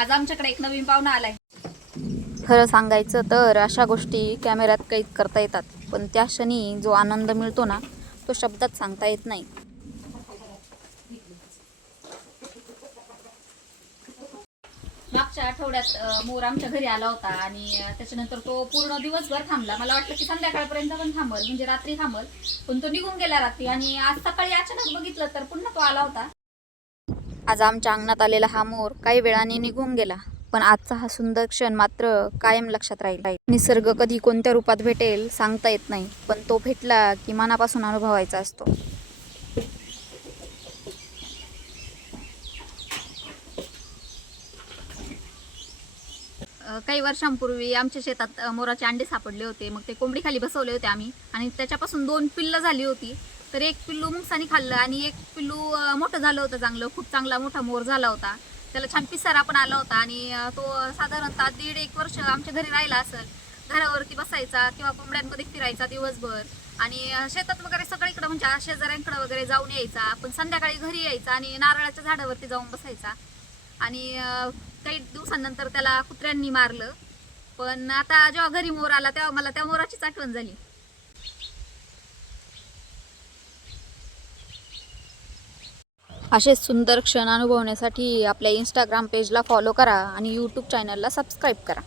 आज आमच्याकडे एक नवीन पाहुणा आलाय. खरं सांगायचं तर अशा गोष्टी कॅमेऱ्यात कैद करता येतात, पण त्या क्षणी जो आनंद मिळतो ना, तो शब्दात सांगता येत नाही. मागच्या आठवड्यात मोर आमच्या घरी आला होता आणि त्याच्यानंतर तो पूर्ण दिवसभर थांबला. मला वाटलं की संध्याकाळपर्यंत पण थांबल, म्हणजे रात्री थांबल, पण तो निघून गेला रात्री. आणि आज सकाळी अचानक बघितलं तर पुन्हा तो आला होता. आज आमच्या अंगणात आलेला हा मोर काही वेळाने निघून गेला, पण आजचा हा सुंदर क्षण मात्र कायम लक्षात राहील. निसर्ग कधी कोणत्या रूपात भेटेल सांगता येत नाही, पण तो भेटला की मनापासून अनुभवायचा असतो. काही वर्षांपूर्वी आमच्या शेतात मोराचे अंडे सापडले होते. मग ते कोंबडी खाली बसवले होते आम्ही, आणि त्याच्यापासून 2 पिल्लं झाली होती. तर एक पिल्लू मुंगसानी खाल्लं आणि एक पिल्लू मोठं झालं होतं. खूप चांगला मोठा मोर झाला होता. त्याला छान पिसारा पण आला होता आणि तो साधारणतः 1.5-1 वर्ष आमच्या घरी राहिला असेल. घरावरती बसायचा किंवा कोंबड्यांमध्ये फिरायचा दिवसभर, आणि शेतात वगैरे सगळीकडे म्हणजे शेजाऱ्यांकडे वगैरे जाऊन यायचा. पण संध्याकाळी घरी यायचा आणि नारळाच्या झाडावरती जाऊन बसायचा. आणि काही दिवसांनंतर त्याला कुत्र्यांनी मारलं. पण आता जेव्हा घरी मोर आला तेव्हा मला त्या मोराचीच आठवण झाली. असे सुंदर क्षण अनुभवण्यासाठी आपल्या इंस्टाग्राम पेजला फॉलो करा आणि यूट्यूब चॅनलला सबस्क्राईब करा.